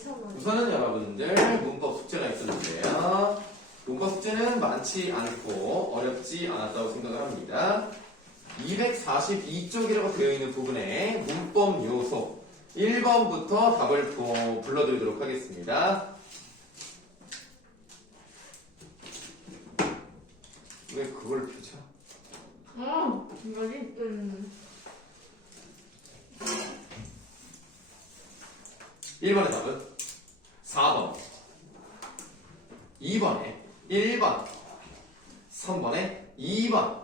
괜찮아요. 우선은 여러분들 문법 숙제가 있었는데요. 문법 숙제는 많지 않고 어렵지 않았다고 생각을 합니다. 242쪽이라고 되어 있는 부분에 문법 요소 1번부터 답을 불러드리도록 하겠습니다. 왜 그걸 펴죠? 이거지? 1번의 답은 4번, 2번에 1번, 3번에 2번.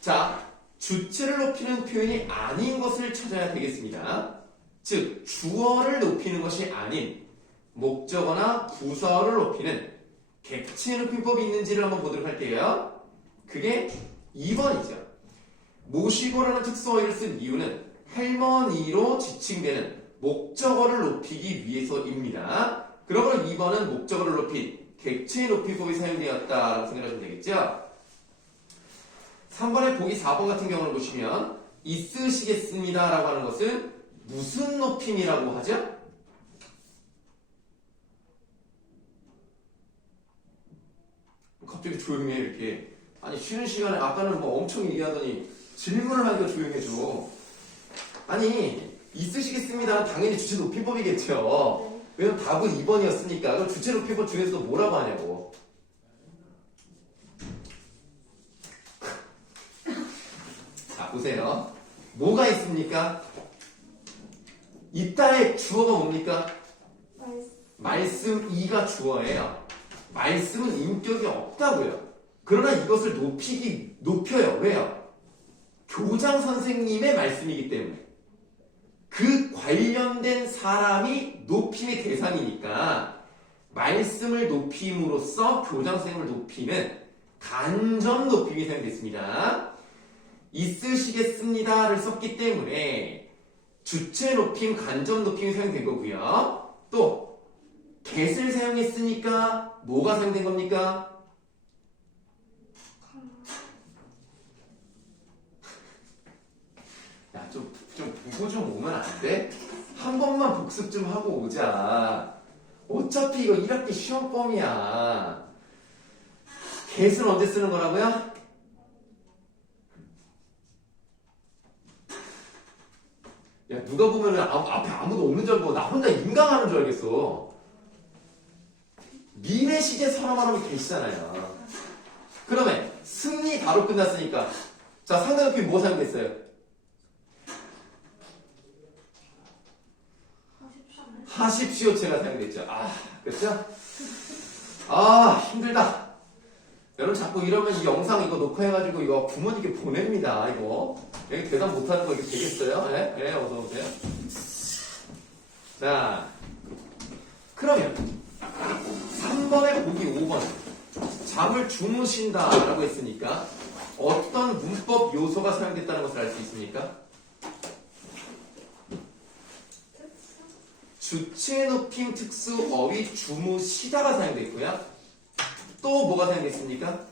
자, 주체를 높이는 표현이 아닌 것을 찾아야 되겠습니다. 즉, 주어를 높이는 것이 아닌 목적어나 부사어를 높이는 객체 높임법이 있는지를 한번 보도록 할게요. 그게 2번이죠. 모시고라는 특수어를 쓴 이유는 할머니로 지칭되는 목적어를 높이기 위해서입니다. 그러므로 2번은 목적어를 높인 객체 높임법이 사용되었다라고 생각하시면 되겠죠. 3번의 보기 4번 같은 경우를 보시면 있으시겠습니다 라고 하는 것은 무슨 높임이라고 하죠? 갑자기 조용해 이렇게. 아니 쉬는 시간에 아까는 뭐 엄청 얘기하더니 질문을 하니까 조용해져. 아니 있으시겠습니다 당연히 주체 높임법이겠죠. 왜냐면 답은 2번이었으니까. 그럼 주체 높임법 중에서도 뭐라고 하냐고. 자 보세요. 뭐가 있습니까? 있다의 주어가 뭡니까? 말씀 2가 주어예요. 말씀은 인격이 없다고요. 그러나 이것을 높여요. 왜요? 교장 선생님의 말씀이기 때문에. 그 관련된 사람이 높임의 대상이니까 말씀을 높임으로써 교장 선생님을 높이는 간접 높임이 사용됐습니다. 있으시겠습니다를 썼기 때문에 주체 높임, 간접 높임이 사용된 거고요. 또 get을 사용했으니까 뭐가 사용된 겁니까? 야, 좀 보고 좀 오면 안 돼? 한 번만 복습 좀 하고 오자. 어차피 이거 1학기 시험범이야. get은 언제 쓰는 거라고요? 야, 누가 보면 앞에 아무도 없는 줄 알고 나 혼자 인강하는 줄 알겠어. 미래 시제 선언만 하면 계시잖아요. 그러면 승리 바로 끝났으니까 자 상대높이 뭐 사용됐어요? 하십시오체가 사용됐죠. 그렇죠? 힘들다. 여러분 자꾸 이러면 이 영상 이거 녹화해가지고 이거 부모님께 보냅니다. 이거 여기 대답 못하는 거 이게 되겠어요? 네, 어서 오세요. 자, 그러면 3번에 보기 5번 잠을 주무신다라고 했으니까 어떤 문법 요소가 사용됐다는 것을 알 수 있습니까? 주체 높임 특수어휘 주무시다가 사용됐고요. 또 뭐가 사용됐습니까?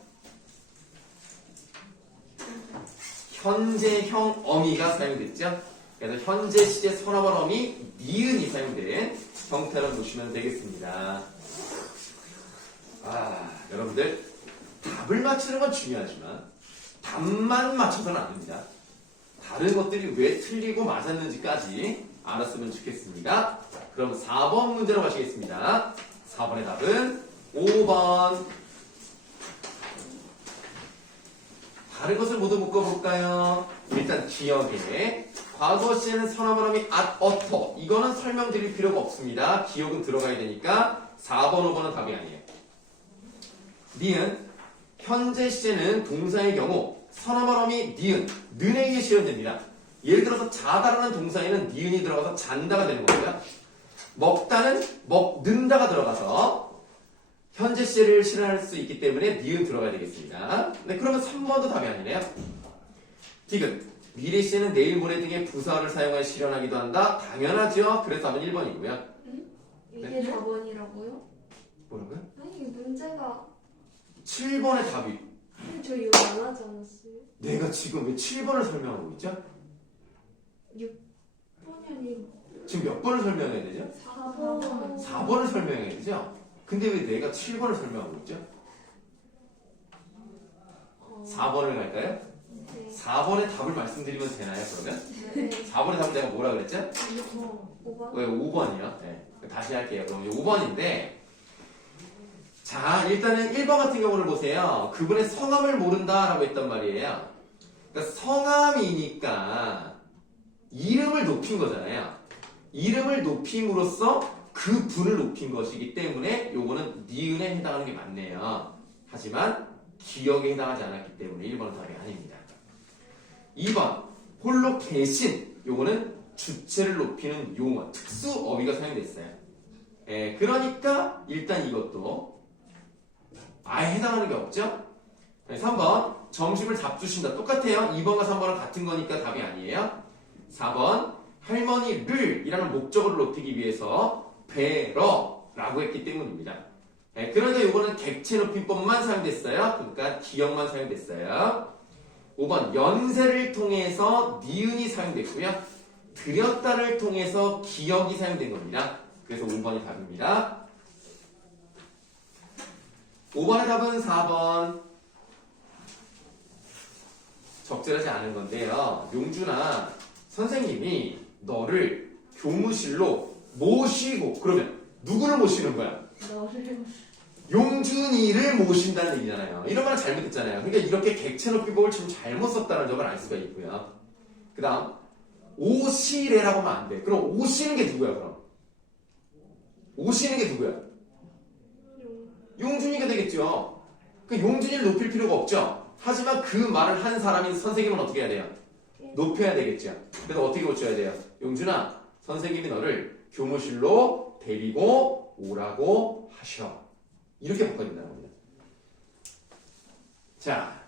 현재형 어미가 사용됐죠. 그래서 현재 시제 선어말 어미 니은이 사용된 형태로 보시면 되겠습니다. 여러분들 답을 맞추는 건 중요하지만 답만 맞춰서는 안 됩니다. 다른 것들이 왜 틀리고 맞았는지까지 알았으면 좋겠습니다. 그럼 4번 문제로 가시겠습니다. 4번의 답은 5번. 다른 것을 모두 묶어볼까요? 일단 기억에 과거 시에는 선어말 어미 at, 어터 이거는 설명드릴 필요가 없습니다. 기억은 들어가야 되니까 4번, 5번은 답이 아니에요. 니은 현재 시제는 동사의 경우 선어말 어미 니은, 는에 의해 실현됩니다. 예를 들어서 자다라는 동사에는 니은이 들어가서 잔다가 되는 겁니다. 먹다는 먹는다가 들어가서 현재 시제를 실현할 수 있기 때문에 니은 들어가야 되겠습니다. 네, 그러면 3번도 답이 아니네요. 디귿 미래 시제는 내일 모레 등의 부사를 사용하여 실현하기도 한다. 당연하죠. 그래서 답은 1번이고요. 이게 네? 4번이라고요? 뭐라고요? 아니 문제가 7번의 답이. 저 이거 안 하지 않았어요? 내가 지금 왜 7번을 설명하고 있죠? 6 10번이 아니고 지금 몇 번을 설명해야 되죠? 4번. 4번을 설명해야 되죠? 근데 왜 내가 7번을 설명하고 있죠? 4번을 갈까요? 네. 4번의 답을 말씀드리면 되나요, 그러면? 네. 4번의 답은 내가 뭐라 그랬죠? 5번. 왜 5번이요? 네. 다시 할게요. 그럼 5번인데, 자, 일단은 1번 같은 경우를 보세요. 그분의 성함을 모른다라고 했단 말이에요. 그러니까 성함이니까 이름을 높인 거잖아요. 이름을 높임으로써 그 분을 높인 것이기 때문에 요거는 니은에 해당하는 게 맞네요. 하지만 기억에 해당하지 않았기 때문에 1번은 답이 아닙니다. 2번 홀로 계신 요거는 주체를 높이는 용어 특수어휘가 사용됐어요. 그러니까 일단 이것도 아예 해당하는 게 없죠. 3번 점심을 잡수신다 똑같아요. 2번과 3번은 같은 거니까 답이 아니에요. 4번 할머니를 이라는 목적어를 높이기 위해서 베러라고 했기 때문입니다. 그런데 이거는 객체 높임법만 사용됐어요. 그러니까 기억만 사용됐어요. 5번 연세를 통해서 니은이 사용됐고요. 들였다를 통해서 기억이 사용된 겁니다. 그래서 5번이 답입니다. 5번의 답은 4번. 적절하지 않은 건데요. 용준아, 선생님이 너를 교무실로 모시고 그러면 누구를 모시는 거야? 너를. 용준이를 모신다는 얘기잖아요. 이런 말은 잘못했잖아요. 그러니까 이렇게 객체 높이법을 좀 잘못 썼다는 점을 알 수가 있고요. 그 다음 오시래라고 하면 안 돼. 그럼 오시는 게 누구야 그럼? 오시는 게 누구야? 용준이가 되겠죠. 그 용준이를 높일 필요가 없죠. 하지만 그 말을 한 사람인 선생님은 어떻게 해야 돼요? 높여야 되겠죠. 그래서 어떻게 고쳐야 돼요? 용준아, 선생님이 너를 교무실로 데리고 오라고 하셔. 이렇게 바꿔준다는 겁니다. 자,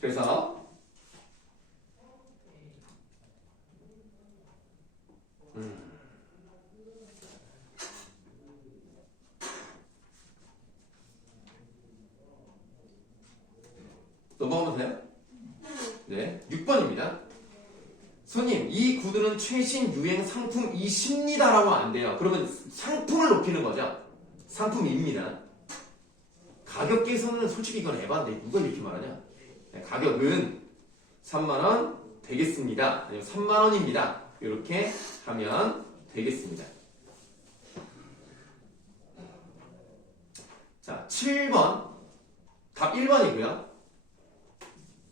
그래서 넘어가면 돼요? 네, 6번입니다. 손님, 이 구두는 최신 유행 상품이십니다라고 하면 안 돼요. 그러면 상품을 높이는 거죠. 상품입니다. 가격계에서는 솔직히 이건 에반데 누가 이렇게 말하냐? 네, 가격은 3만원 되겠습니다. 아니면 3만원입니다. 이렇게 하면 되겠습니다. 자, 7번. 답 1번이고요.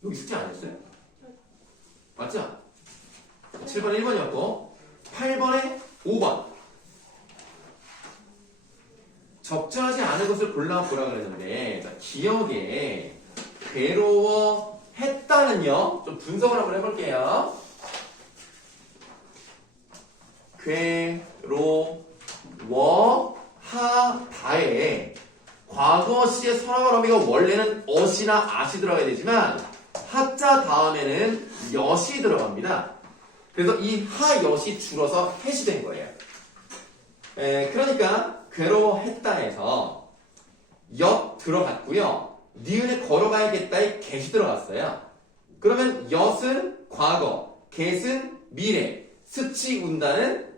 여기 숙제 안 했어요? 맞죠? 7번 1번이었고 8번에 5번 적절하지 않은 것을 골라보라 그랬는데 자, 기억에 괴로워했다는요 좀 분석을 한번 해볼게요. 괴로워하다에 과거 시의 선행할 어미가 원래는 어시나 아시 들어가야 되지만 하자 다음에는 엿이 들어갑니다. 그래서 이 하엿이 줄어서 햇이 된 거예요. 그러니까 괴로워했다에서 엿 들어갔고요. 니은에 걸어가야겠다에 get이 들어갔어요. 그러면 엿은 과거, get은 미래, 스치 운다는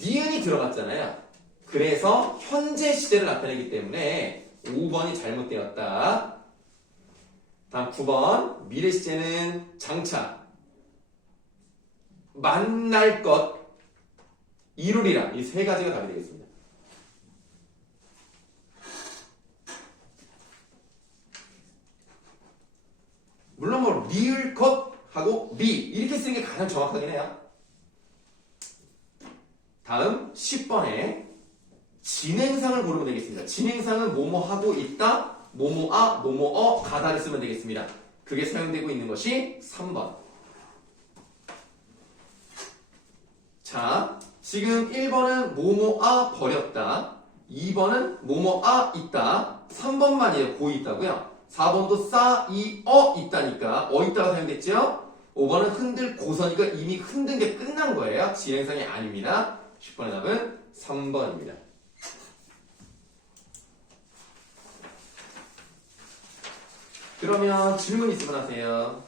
니은이 들어갔잖아요. 그래서 현재 시제를 나타내기 때문에 5번이 잘못되었다. 다음 9번 미래 시제는 장차 만날 것 이루리라. 이 세 가지가 답이 되겠습니다. 물론 뭐 리을 것하고 미 이렇게 쓰는 게 가장 정확하긴 해요. 다음 10번에 진행상을 고르면 되겠습니다. 진행상은 뭐뭐 하고 있다, 뭐뭐아, 뭐뭐어, 가다를 쓰면 되겠습니다. 그게 사용되고 있는 것이 3번. 자, 지금 1번은 뭐뭐아 버렸다, 2번은 뭐뭐아 있다, 3번만이에요. 고 있다고요. 4번도 싸, 이, 어 있다니까 어 있다가 사용됐죠. 5번은 흔들 고서니까 이미 흔든 게 끝난 거예요. 진행상이 아닙니다. 10번의 답은 3번입니다. 그러면 질문 있으면 하세요.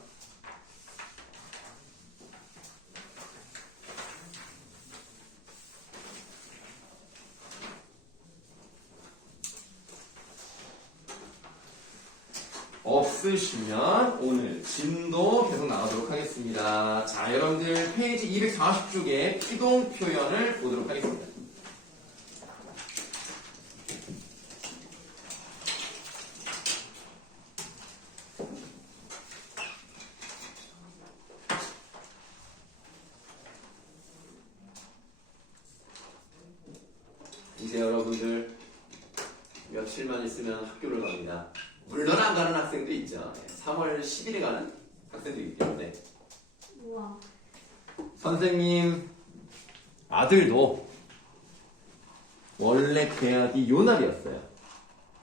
없으시면 오늘 진도 계속 나가도록 하겠습니다. 자, 여러분들 페이지 240쪽에 피동 표현을 보도록 하겠습니다. 이제 여러분들 며칠만 있으면 학교를 갑니다. 물론 안 가는 학생도 있죠. 3월 10일에 가는 학생도 있기 때문에. 우와. 선생님 아들도 원래 계약이 요 날이었어요.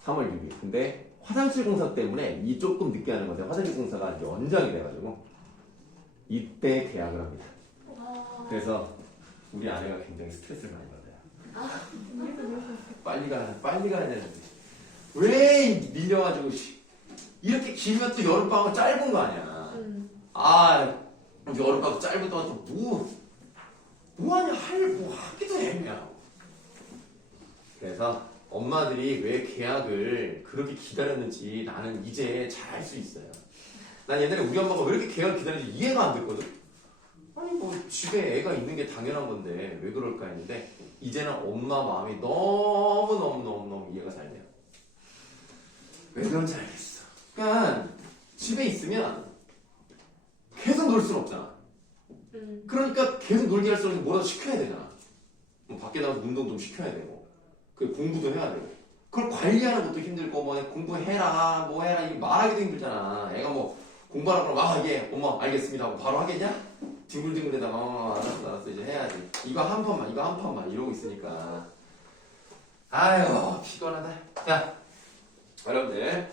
3월 6일. 근데 화장실 공사 때문에 이 조금 늦게 하는 건데 화장실 공사가 연장이 돼가지고 이때 계약을 합니다. 와. 그래서 우리 아내가 굉장히 스트레스를 많이 받아요. 빨리 가야 되는데 왜 밀려가지고 이렇게 길면 또 여름방학 짧은 거 아니야. 아, 여름방학 짧은 동안 또 뭐하냐 뭐 하기도 애매하고. 그래서 엄마들이 왜 계약을 그렇게 기다렸는지 나는 이제 잘 알 수 있어요. 난 옛날에 우리 엄마가 왜 이렇게 계약을 기다렸는지 이해가 안 됐거든. 아니 뭐 집에 애가 있는 게 당연한 건데 왜 그럴까 했는데 이제는 엄마 마음이 너무 이해가 잘 돼요. 왜 그런지 알겠어. 그러니까 집에 있으면 계속 놀 수는 없잖아. 그러니까 계속 놀게 할수록 뭐라도 시켜야 되잖아. 뭐 밖에 나가서 운동 좀 시켜야 되고 그 공부도 해야 되고 그걸 관리하는 것도 힘들고 뭐 공부해라 뭐 해라 이게 말하기도 힘들잖아. 애가 뭐 공부하라 그러면 예 엄마 알겠습니다 하고 바로 하겠냐? 뒹굴뒹굴대다가 알았어 이제 해야지. 이거 한 판만 이러고 있으니까 아유 피곤하다. 자 여러분들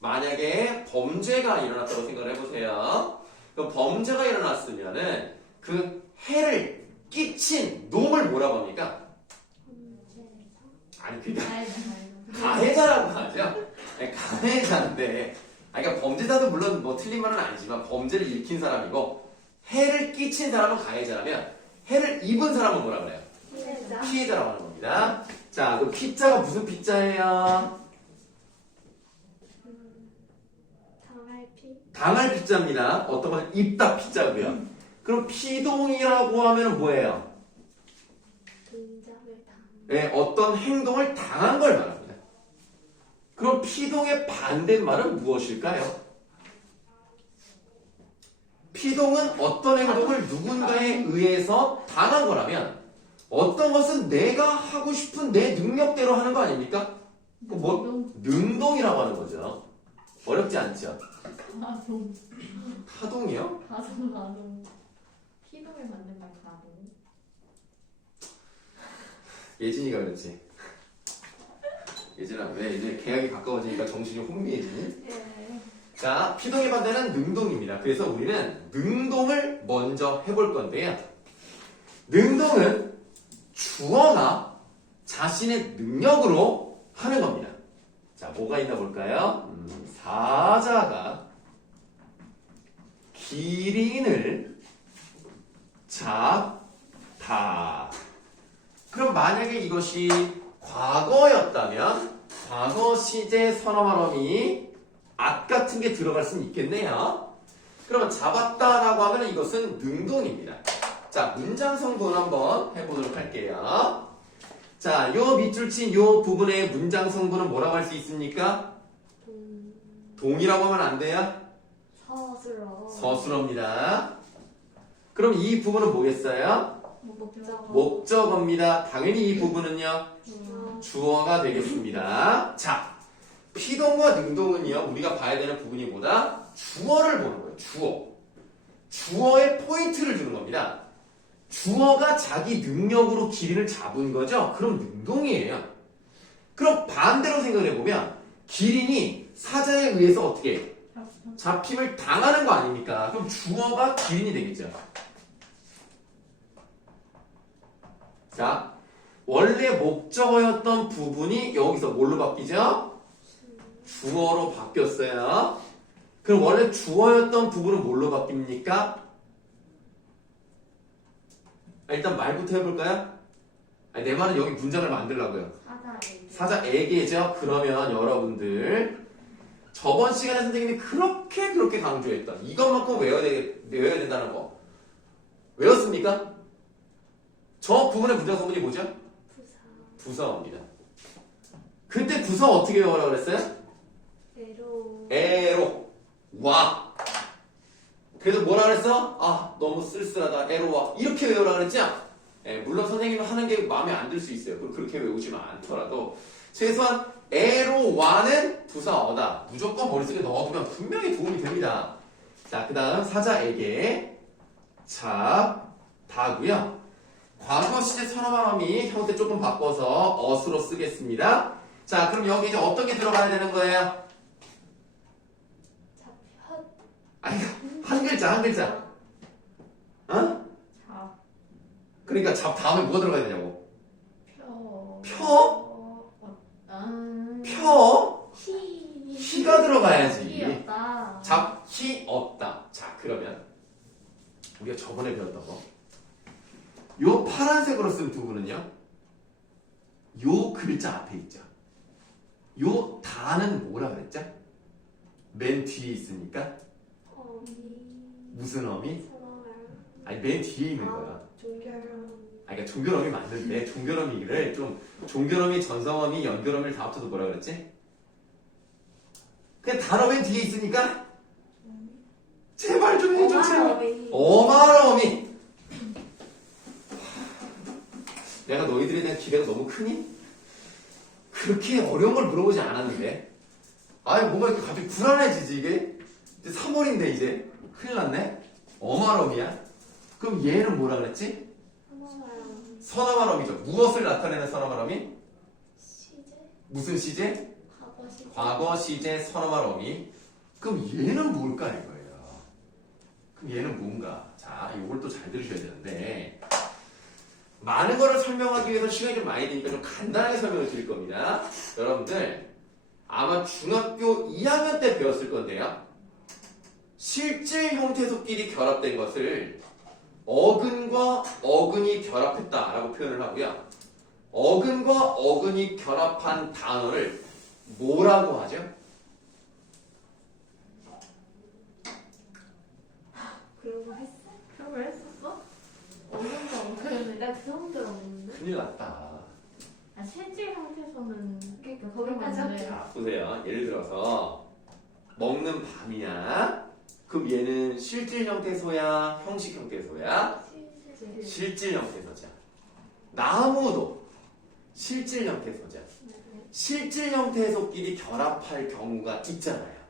만약에 범죄가 일어났다고 생각을 해보세요. 그 범죄가 일어났으면은 그 해를 끼친 놈을 뭐라고 합니까? 아니 그게 가해자라고 하죠. 가해자인데 그러니까 범죄자도 물론 뭐 틀린 말은 아니지만 범죄를 일으킨 사람이고 해를 끼친 사람은 가해자라면 해를 입은 사람은 뭐라 그래요? 피해자라고 하는 겁니다. 자, 그 피자가 무슨 피자예요? 당할 피자입니다. 어떤 것을 입다 피자고요. 그럼 피동이라고 하면 뭐예요? 네, 어떤 행동을 당한 걸 말합니다. 그럼 피동의 반대말은 무엇일까요? 피동은 어떤 행동을 누군가에 의해서 당한 거라면 어떤 것은 내가 하고 싶은 내 능력대로 하는 거 아닙니까? 능동이라고 하는 거죠. 어렵지 않죠? 가동. 타동이요? 가동. 피동에 맞는 말 가동. 예진이가 그랬지. 예진아 왜 이제 계약이 가까워지니까 정신이 혼미해지니? 네. 자, 피동의 반대는 능동입니다. 그래서 우리는 능동을 먼저 해볼 건데요. 능동은 주어가 자신의 능력으로 하는 겁니다. 자, 뭐가 있나 볼까요? 사자가 기린을 잡다. 그럼 만약에 이것이 과거였다면 과거 시제 선어말어미 at 같은 게 들어갈 수는 있겠네요. 그러면 잡았다라고 하면 이것은 능동입니다. 자, 문장 성분 한번 해보도록 할게요. 자, 요 밑줄 친 요 부분의 문장 성분은 뭐라고 할 수 있습니까? 동이라고 하면 안 돼요? 서술어입니다. 그럼 이 부분은 뭐겠어요? 목적어입니다. 당연히 이 부분은요? 주어가 되겠습니다. 자, 피동과 능동은요, 우리가 봐야 되는 부분이 뭐다? 주어를 보는 거예요. 주어에 포인트를 주는 겁니다. 주어가 자기 능력으로 기린을 잡은 거죠? 그럼 능동이에요. 그럼 반대로 생각해보면 기린이 사자에 의해서 어떻게 잡힘을 당하는 거 아닙니까? 그럼 주어가 기린이 되겠죠. 자, 원래 목적어였던 부분이 여기서 뭘로 바뀌죠? 주어로 바뀌었어요. 그럼 원래 주어였던 부분은 뭘로 바뀝니까? 일단 말부터 해볼까요? 내 말은 여기 문장을 만들라고요. 사자에게. 사자에게죠. 그러면 여러분들 저번 시간에 선생님이 그렇게 강조했던 이것만큼 외워야 된다는 거 외웠습니까? 저 부분의 문장 성분이 뭐죠? 부사. 부사어입니다. 그때 부사 어떻게 외우라고 그랬어요? 에로. 에로 와. 그래서 뭐라 그랬어? 아 너무 쓸쓸하다 에로 와 이렇게 외우라 그랬죠? 물론 선생님은 하는 게 마음에 안 들 수 있어요. 그렇게 외우지만 않더라도 최소한 에로 와는 부사어다. 무조건 머릿속에 넣어두면 분명히 도움이 됩니다. 자, 그 다음 사자에게 자 다고요. 과거 시제 선어말어미 형태 조금 바꿔서 어수로 쓰겠습니다. 자, 그럼 여기 이제 어떤 게 들어가야 되는 거예요? 잡혀. 아니, 한 글자, 한 글자. 어? 잡. 그러니까 잡 다음에 뭐가 들어가야 되냐고. 표. 표? 표. 표? 히. 히가 들어가야지. 히였다. 잡, 히, 없다. 자, 그러면 우리가 저번에 배웠던 거. 요 파란색으로 쓴 부분은요. 요 글자 앞에 있죠. 요 다는 뭐라 그랬죠? 맨 뒤에 있으니까 어미. 무슨 어미? 선어말. 아니 맨 뒤에 있는 거야. 종결. 그러니까 종결어미 맞는데 종결어미를 좀 종결어미, 전성어미, 연결어미를 다 합쳐서 뭐라 그랬지? 그냥 단어 맨 뒤에 있으니까 제발 좀 해줘 제발. 어마어미. 내가 너희들에 대한 기대가 너무 크니? 그렇게 어려운 걸 물어보지 않았는데. 아니 뭔가 이렇게 갑자기 불안해지지 이게. 이제 3월인데 이제 큰일 났네. 어마어미야. 그럼 얘는 뭐라 그랬지? 선어말어미죠. 무엇을 나타내는 선어말어미? 시제. 무슨 시제? 과거 시제. 과거 시제 선어말어미. 그럼 얘는 뭘까 이거예요. 그럼 얘는 뭔가? 자, 이걸 또 잘 들으셔야 되는데 많은 거를 설명하기 위해서 시간이 좀 많이 드니까 좀 간단하게 설명을 드릴 겁니다. 여러분들 아마 중학교 2학년 때 배웠을 건데요. 실질 형태소끼리 결합된 것을 어근과 어근이 결합했다라고 표현을 하고요. 어근과 어근이 결합한 단어를 뭐라고 하죠? 그런 거 했어? 그런 걸 했었어? 어른도 안 그랬는데 내가 그 성들 없는데? 큰일 났다. 아 실질 형태에서는 그러니까 그런 거기까지 건데. 자, 보세요. 예를 들어서 먹는 밤이야. 그럼 얘는 실질 형태소야, 형식 형태소야? 실질. 실질 형태소자. 나무도 실질 형태소자. 실질 형태소끼리 결합할 경우가 있잖아요.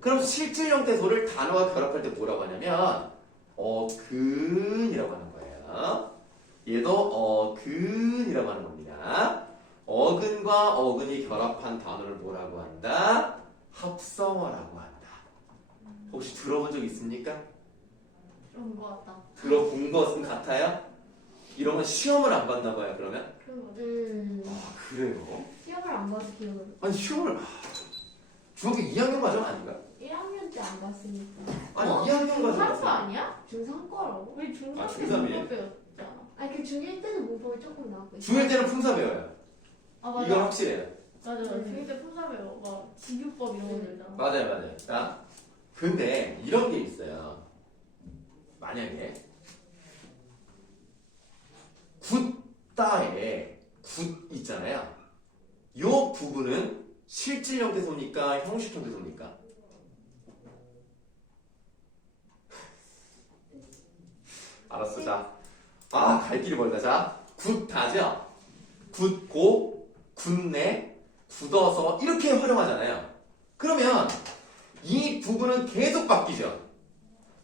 그럼 실질 형태소를 단어와 결합할 때 뭐라고 하냐면 어근이라고 하는 거예요. 얘도 어근이라고 하는 겁니다. 어근과 어근이 결합한 단어를 뭐라고 한다? 합성어라고 한다. 혹시 들어본 적 있습니까? 그런 거 같다. 들어본 것은 같아요? 이런 건 시험을 안 봤나 봐요, 그러면? 그런 거. 아, 그래요? 시험을 안 봐서 기억을. 아니, 시험을, 중학교 2학년 과정 아닌가? 1학년 때 안 봤으니까. 아니, 어? 2학년 과정 중3거 봤어요. 아니야? 중3 거라고? 우리 중3 아, 때 중3 이에요? 문법 배웠잖아. 아니 그 중1 때는 문법이 조금 나왔고 중1 때는 품사 배워요. 아 맞아. 이건 확실해요. 맞아. 중1 때 품사 배워. 막 직유법 이런 거 배우잖아. 맞아요, 맞아요. 자, 근데 이런 게 있어요. 만약에 굿다에 굿 있잖아요. 요 부분은 실질 형태소니까 형식 형태소니까? 알았어. 자, 갈 길이 멀다. 자, 굿다죠. 굿고, 굿내, 굳어서 이렇게 활용하잖아요. 그러면 이 부분은 계속 바뀌죠.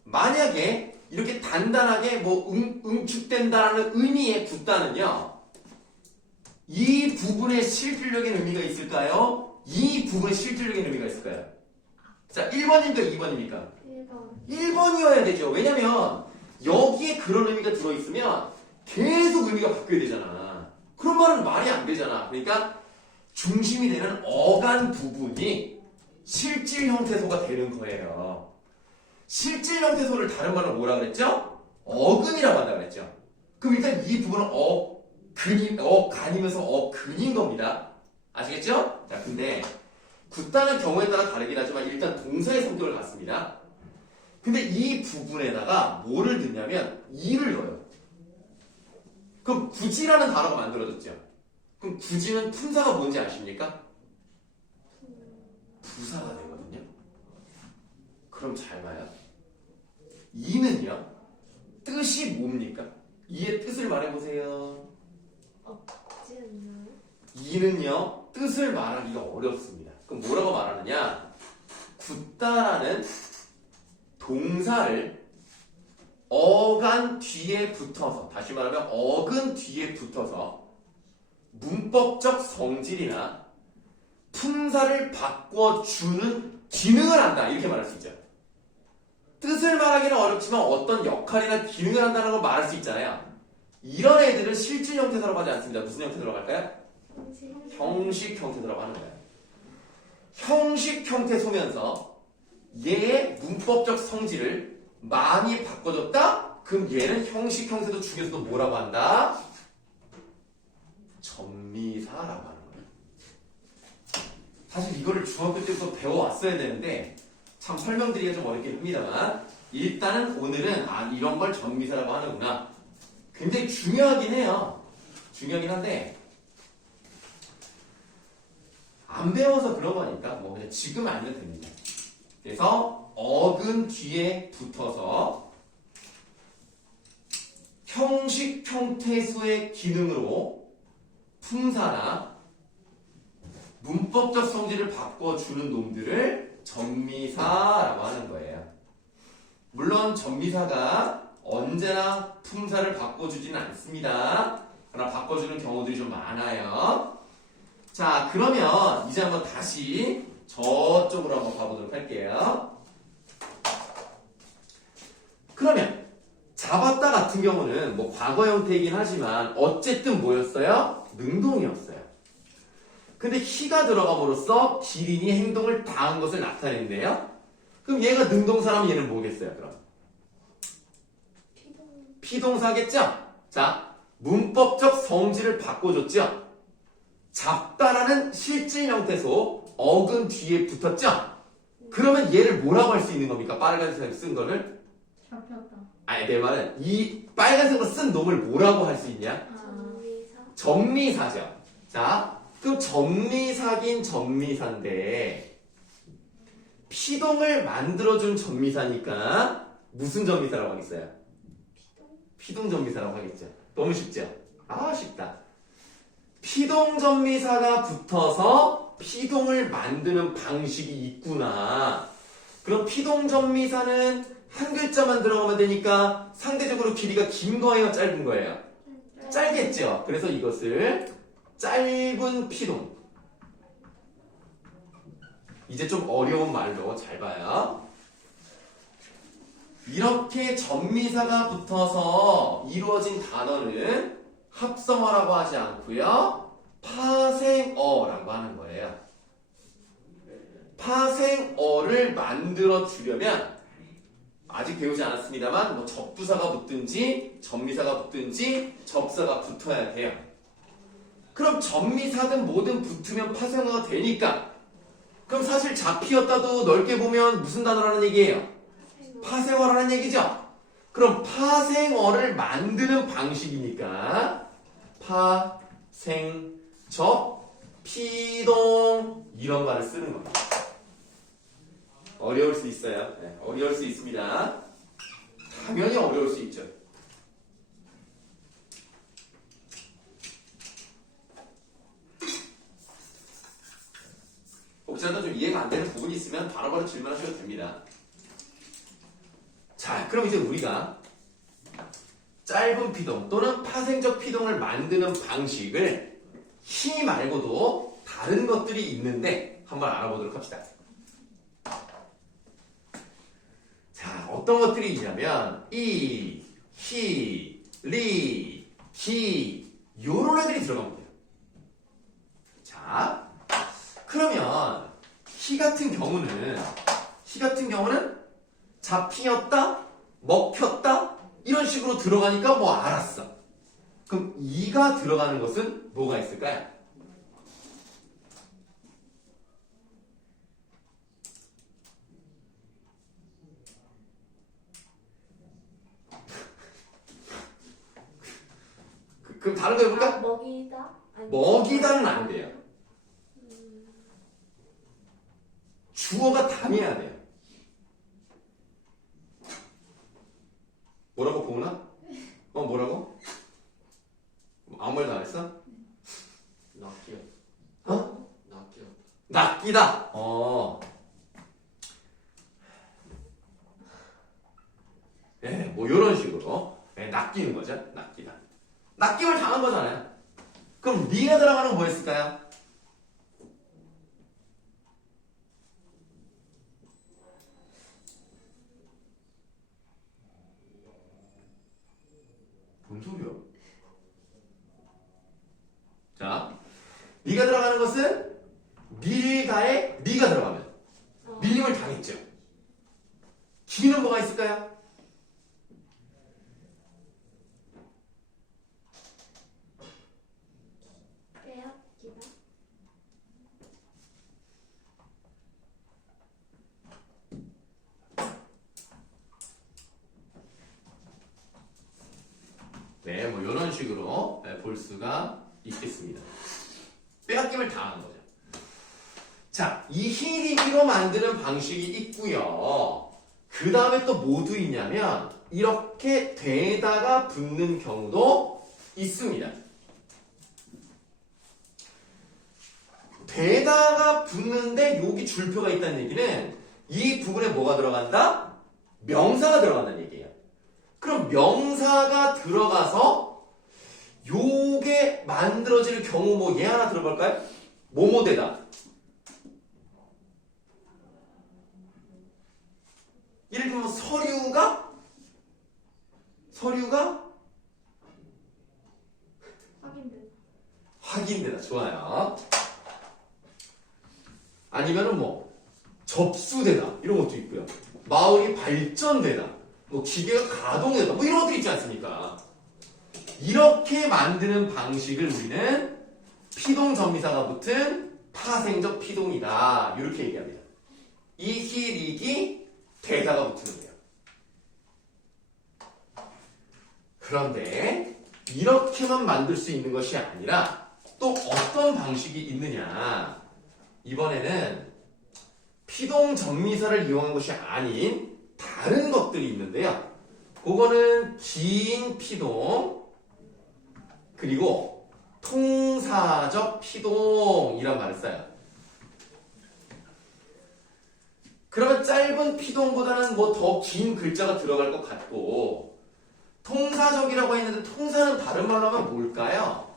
만약에 이렇게 단단하게 응축된다는 의미의 굳다는요. 이 부분에 실질적인 의미가 있을까요? 이 부분에 실질적인 의미가 있을까요? 자, 1번입니까? 2번입니까? 1번 1번이어야 되죠. 왜냐면 여기에 그런 의미가 들어있으면 계속 의미가 바뀌어야 되잖아. 그런 말은 말이 안 되잖아. 그러니까 중심이 되는 어간 부분이 실질 형태소가 되는 거예요. 실질 형태소를 다른 말로 뭐라 그랬죠? 어근이라고 한다 그랬죠. 그럼 일단 이 부분은 어간이면서 어근인 겁니다. 아시겠죠? 자, 근데 굳다는 경우에 따라 다르긴 하지만 일단 동사의 성격을 갖습니다. 근데 이 부분에다가 뭐를 넣냐면 이를 넣어요. 그럼 굳이라는 단어가 만들어졌죠. 그럼 굳이는 품사가 뭔지 아십니까? 부사가 되거든요. 그럼 잘 봐요. 이는요, 뜻이 뭡니까? 이의 뜻을 말해보세요. 없지 않나요? 이는요, 뜻을 말하기가 어렵습니다. 그럼 뭐라고 말하느냐? 굳다라는 동사를 어간 뒤에 붙어서, 다시 말하면 어근 뒤에 붙어서 문법적 성질이나 품사를 바꿔주는 기능을 한다. 이렇게 말할 수 있죠. 뜻을 말하기는 어렵지만 어떤 역할이나 기능을 한다는 걸 말할 수 있잖아요. 이런 애들은 실질 형태소라고 하지 않습니다. 무슨 형태소라고 할까요? 형식 형태소라고 하는 거예요. 형식 형태소면서 얘의 문법적 성질을 많이 바꿔줬다? 그럼 얘는 형식 형태소 중에서도 뭐라고 한다? 전미사라고 하는 거예요. 사실 이거를 중학교 때부터 배워왔어야 되는데 참 설명드리기가 좀 어렵긴 합니다만 일단은 오늘은 이런 걸 전미사라고 하는구나. 굉장히 중요하긴 해요. 중요하긴 한데 안 배워서 그런 거니까 뭐 그냥 지금 알면 됩니다. 그래서 어근 뒤에 붙어서 형식 형태소의 기능으로 품사나 문법적 성질을 바꿔주는 놈들을 전미사라고 하는 거예요. 물론 전미사가 언제나 품사를 바꿔주지는 않습니다. 그러나 바꿔주는 경우들이 좀 많아요. 자, 그러면 이제 한번 다시 저쪽으로 한번 가보도록 할게요. 그러면 잡았다 같은 경우는 뭐 과거 형태이긴 하지만 어쨌든 뭐였어요? 능동이었어요. 근데 히가 들어감으로써 기린이 행동을 다한 것을 나타낸대요. 그럼 얘가 능동사라면 얘는 뭐겠어요? 그럼 피동사겠죠? 자, 문법적 성질을 바꿔줬죠? 잡다라는 실질 형태소 어근 뒤에 붙었죠? 그러면 얘를 뭐라고 할 수 있는 겁니까? 빨간색으로 쓴 거를? 잡혔다. 아니, 내 말은 이 빨간색으로 쓴 놈을 뭐라고 할 수 있냐? 전미사. 전미사죠. 자, 그럼 전미사긴 전미사인데 피동을 만들어준 전미사니까 무슨 전미사라고 하겠어요? 피동 전미사라고 하겠죠. 너무 쉽죠? 아, 쉽다. 피동 전미사가 붙어서 피동을 만드는 방식이 있구나. 그럼 피동 전미사는 한 글자만 들어가면 되니까 상대적으로 길이가 긴 거예요, 짧은 거예요? 짧겠죠. 그래서 이것을 짧은 피동. 이제 좀 어려운 말로 잘 봐요. 이렇게 전미사가 붙어서 이루어진 단어는 합성어라고 하지 않고요. 파생어라고 하는 거예요. 파생어를 만들어 주려면 아직 배우지 않았습니다만 뭐 접두사가 붙든지 전미사가 붙든지 접사가 붙어야 돼요. 그럼 전미사든 뭐든 붙으면 파생어가 되니까 그럼 사실 잡히었다도 넓게 보면 무슨 단어라는 얘기예요? 파생어라는 얘기죠. 그럼 파생어를 만드는 방식이니까 파생, 접, 피동 이런 말을 쓰는 겁니다. 어려울 수 있어요. 네, 어려울 수 있습니다. 당연히 어려울 수 있죠. 혹시라도 좀 이해가 안 되는 부분이 있으면 바로바로 질문하셔도 됩니다. 자, 그럼 이제 우리가 짧은 피동 또는 파생적 피동을 만드는 방식을 히 말고도 다른 것들이 있는데 한번 알아보도록 합시다. 자, 어떤 것들이 있냐면 이, 히, 리, 기 요런 애들이 들어갑니다. 자, 그러면 희 같은 경우는 잡히었다, 먹혔다 이런 식으로 들어가니까 뭐 알았어. 그럼 이가 들어가는 것은 뭐가 있을까요? 그럼 다른 거 해볼까? 먹이다? 아니, 먹이다는 안 돼요. 주어가 당해야 돼요. 뭐라고 보나? 뭐라고? 아무 말도 안 했어? 낚여. 어? 낚여. 낚이다. 예, 뭐 이런 식으로 낚이는 거죠. 낚이다. 낚임을 당한 거잖아요. 그럼 리가 들어가는 건 뭐였을까요? 뭔 소리야? 자, 리가 들어가는 것은 밀가에 리가 들어가면 밀림을 당했죠. 기는 뭐가 있을까요? 빼앗기다? 네, 뭐 이런 식으로 볼 수가 있겠습니다. 빼앗김을 당한 거죠. 자, 이 히리기로 만드는 방식이 있고요. 그 다음에 또 뭐도 있냐면 이렇게 되다가 붙는 경우도 있습니다. 되다가 붙는데 여기 줄표가 있다는 얘기는 이 부분에 뭐가 들어간다? 명사가 들어간다는 얘기예요. 그럼 명사가 들어가서 요게 만들어질 경우 뭐 얘 하나 들어볼까요? 뭐뭐되다. 예를 들면 서류가 확인되다. 좋아요. 아니면은 뭐 접수되다 이런 것도 있고요. 마을이 발전되다. 뭐 기계가 가동되다. 뭐 이런 것도 있지 않습니까? 이렇게 만드는 방식을 우리는 피동전미사가 붙은 파생적 피동이다. 이렇게 얘기합니다. 이희릭이 대다가 붙는 거예요. 그런데 이렇게만 만들 수 있는 것이 아니라 또 어떤 방식이 있느냐. 이번에는 피동전미사를 이용한 것이 아닌 다른 것들이 있는데요. 그거는 긴 피동 그리고 통사적 피동이란 말을 써요. 그러면 짧은 피동보다는 뭐 더 긴 글자가 들어갈 것 같고 통사적이라고 했는데 통사는 다른 말로 하면 뭘까요?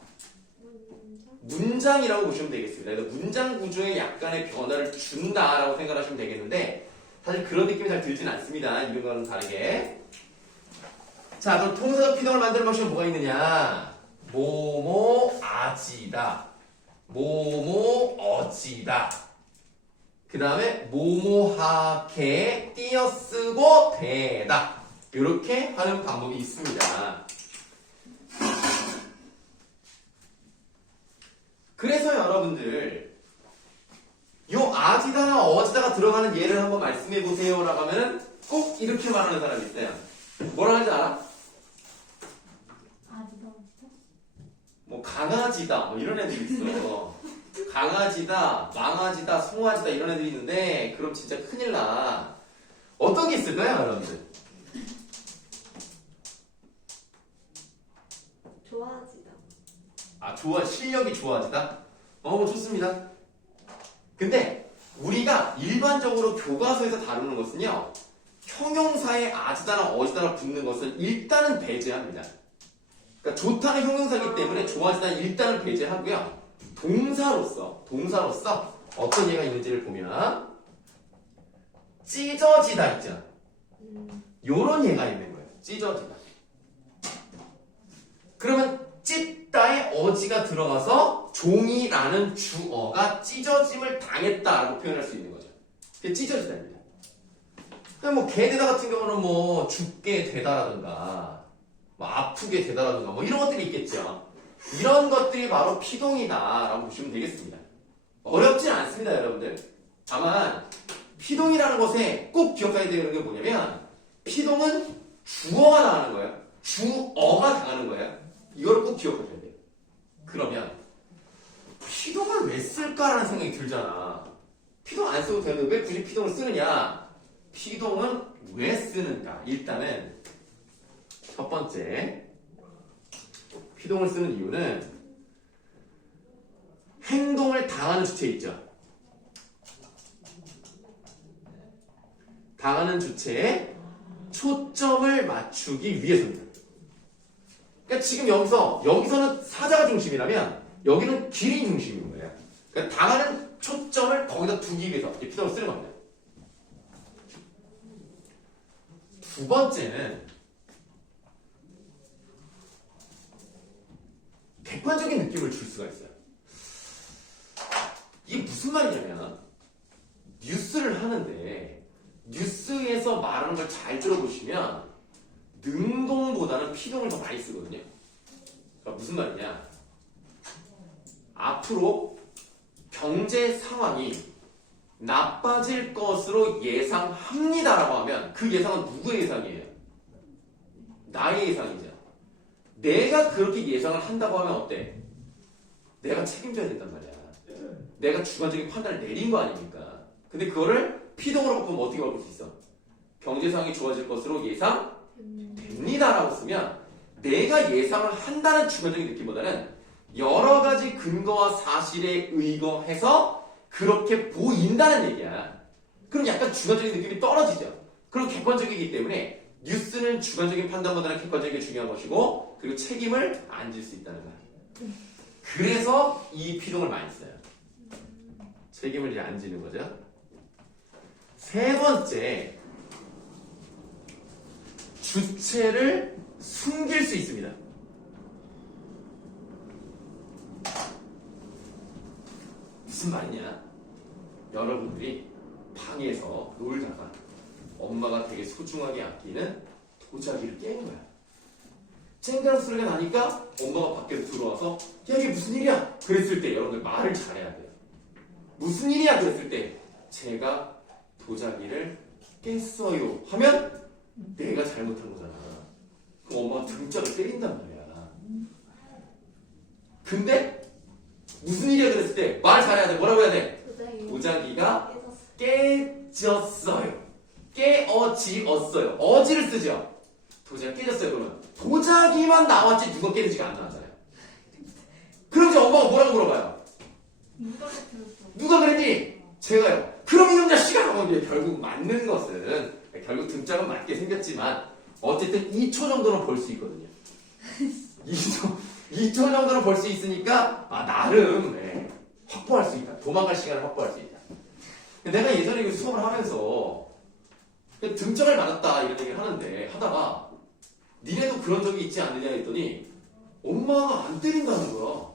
문장이라고 보시면 되겠습니다. 그래서 문장 구조에 약간의 변화를 준다라고 생각하시면 되겠는데 사실 그런 느낌이 잘 들진 않습니다. 이런 거는 다르게. 자, 그럼 통사적 피동을 만드는 방식은 뭐가 있느냐? 뭐뭐 아지다. 뭐뭐 어지다. 그 다음에 뭐뭐하게 띄어쓰고 대다. 이렇게 하는 방법이 있습니다. 그래서 여러분들 요 아지다나 어지다가 들어가는 예를 한번 말씀해 보세요 라고 하면 꼭 이렇게 말하는 사람이 있어요. 뭐라 하는지 알아? 뭐 강아지다 뭐 이런 애들이 있어. 강아지다, 망아지다, 송아지다 이런 애들이 있는데 그럼 진짜 큰일 나. 어떤 게 있을까요 여러분들? 좋아지다. 실력이 좋아지다? 좋습니다. 근데 우리가 일반적으로 교과서에서 다루는 것은요, 형용사에 아지다나 어지다나 붙는 것은 일단은 배제합니다. 그러니까 좋다는 형용사이기 때문에 좋아지다는 일단은 배제하고요. 동사로서 어떤 예가 있는지를 보면 찢어지다 있죠. 요런 예가 있는 거예요. 찢어지다. 그러면 찢다에 어지가 들어가서 종이라는 주어가 찢어짐을 당했다라고 표현할 수 있는 거죠. 그게 찢어지다입니다. 그냥 뭐 개되다 같은 경우는 뭐 죽게 되다라든가 뭐 아프게 되다라든가 뭐 이런 것들이 있겠죠. 이런 것들이 바로 피동이다라고 보시면 되겠습니다. 어렵진 않습니다, 여러분들. 다만 피동이라는 것에 꼭 기억해야 되는 게 뭐냐면 피동은 주어가 당하는 거예요. 주어가 당하는 거예요. 이거를 꼭 기억하셔야 돼요. 그러면 피동을 왜 쓸까라는 생각이 들잖아. 피동 안 써도 되는데 왜 굳이 피동을 쓰느냐? 피동은 왜 쓰는가? 일단은 첫 번째 피동을 쓰는 이유는 행동을 당하는 주체 있죠. 당하는 주체에 초점을 맞추기 위해서입니다. 그러니까 지금 여기서는 사자가 중심이라면 여기는 길이 중심인 거예요. 그러니까 당하는 초점을 거기다 두기 위해서 이 피동을 쓰는 겁니다. 두 번째는 객관적인 느낌을 줄 수가 있어요. 이게 무슨 말이냐면 뉴스를 하는데 뉴스에서 말하는 걸 잘 들어보시면 능동보다는 피동을 더 많이 쓰거든요. 그러니까 무슨 말이냐? 앞으로 경제 상황이 나빠질 것으로 예상합니다라고 하면 그 예상은 누구의 예상이에요? 나의 예상이죠. 내가 그렇게 예상을 한다고 하면 어때? 내가 책임져야 된단 말이야. 내가 주관적인 판단을 내린 거 아닙니까? 근데 그거를 피동으로 바꾸면 어떻게 바꿀 수 있어? 경제 상황이 좋아질 것으로 예상됩니다라고 쓰면 내가 예상을 한다는 주관적인 느낌보다는 여러 가지 근거와 사실에 의거해서 그렇게 보인다는 얘기야. 그럼 약간 주관적인 느낌이 떨어지죠. 그럼 객관적이기 때문에 뉴스는 주관적인 판단보다는 객관적인 게 중요한 것이고 그리고 책임을 안 질 수 있다는 거야. 그래서 이 피동을 많이 써요. 책임을 이제 안 지는 거죠. 세 번째, 주체를 숨길 수 있습니다. 무슨 말이냐? 여러분들이 방에서 놀다가 엄마가 되게 소중하게 아끼는 도자기를 깨는 거야. 쨍그랑 소리가 나니까 엄마가 밖에서 들어와서 야 이게 무슨 일이야? 그랬을 때 여러분들 말을 잘해야 돼요. 무슨 일이야? 그랬을 때 제가 도자기를 깼어요 하면 내가 잘못한 거잖아. 그럼 엄마가 등짝을 때린단 말이야. 근데 무슨 일이야? 그랬을 때 말 잘해야 돼. 뭐라고 해야 돼? 도자기가 깨졌어요. 깨어지었어요. 어지를 쓰죠. 도자기가 깨졌어요. 그러면 도자기만 나왔지 누가 깨는지가 안 나왔잖아요. 그럼 이제 엄마가 뭐라고 물어봐요? 누가 그랬니? 제가요. 그럼 이놈 자식아! 하고 이제 결국 맞는 것은 결국 등짝은 맞게 생겼지만 어쨌든 2초 정도는 볼 수 있거든요. 2초 정도는 볼 수 있으니까 나름 확보할 수 있다. 도망갈 시간을 확보할 수 있다. 내가 예전에 그 수업을 하면서 등짝을 맞았다 이런 얘기를 하는데 하다가 니네도 그런 적이 있지 않느냐 했더니 엄마가 안 때린다는 거야.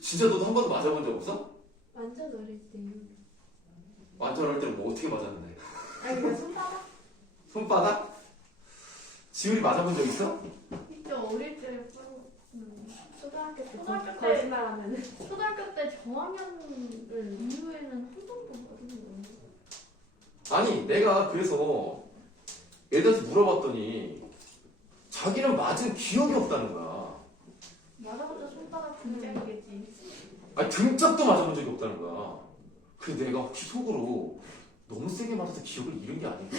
진짜 너도 한 번도 맞아본 적 없어? 완전 어릴 때요. 완전 어릴 때는 뭐 어떻게 맞았는데? 아니 그냥 손바닥? 손바닥? 지율이 맞아본 적 있어? 진짜 어릴 때 초등학교 때 초등학교 때- 거짓말하면 초등학교 때 저학년 이후에는 한 번도 맞은 거 아니 내가 그래서 애들한테 물어봤더니 자기는 맞은 기억이 없다는 거야. 맞아봤자 손바닥 등짝이겠지. 아니 등짝도 맞아본 적이 없다는 거야. 근데 내가 혹시 속으로 너무 세게 맞아서 기억을 잃은 게 아닌가.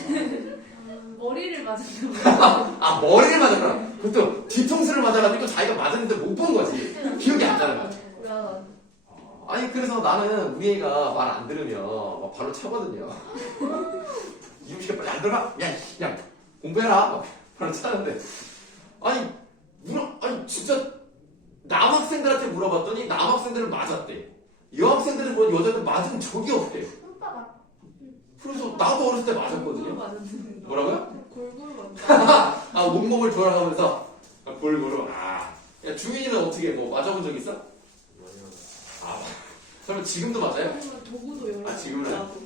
머리를 맞은 거. 머리를 맞았구나. 그것도 뒤통수를 맞아가지고 자기가 맞았는데 못 본 거지. 기억이 안 나는 거야. 아니 그래서 나는 우리 애가 말 안 들으면 막 바로 차거든요. 이놈 씨가 빨리 안 들어가? 야 공부해라. 막 바로 차는데 아니 진짜 남학생들한테 물어봤더니 남학생들은 맞았대. 여학생들은 뭐 여자들 맞은 적이 없대. 손바닥. 그래서 나도 어렸을 때 맞았거든요. 맞은 뭐라고요? 골고루 맞은 몸몸을 돌아가면서 골고루. 야 주민이는 어떻게 뭐 맞아본 적 있어? 많이 하다. 그러면 지금도 맞아요? 도구도 여러 지금은 나도.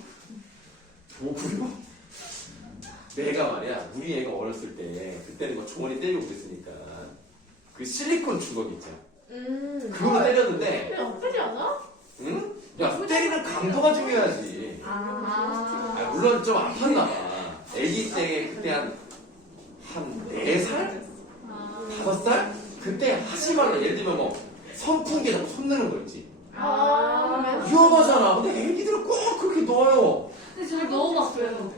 그리고 내가 말이야 우리 애가 어렸을 때 그때는 뭐 종아리 때리고 그랬으니까 그 실리콘 주걱 있잖아. 그걸로 때렸는데 아프지 않아? 응? 야 때리는 강도가 중요하지. 아, 물론 좀 아팠나 봐. 애기 때 그때 한 4살? 5살? 그때 하지 말라. 예를 들면 뭐 선풍기에 자꾸 손 넣는 거 있지. 위험하잖아. 근데 애기들은 꼭 그렇게 넣어요. 근데 저 넣어봤어요.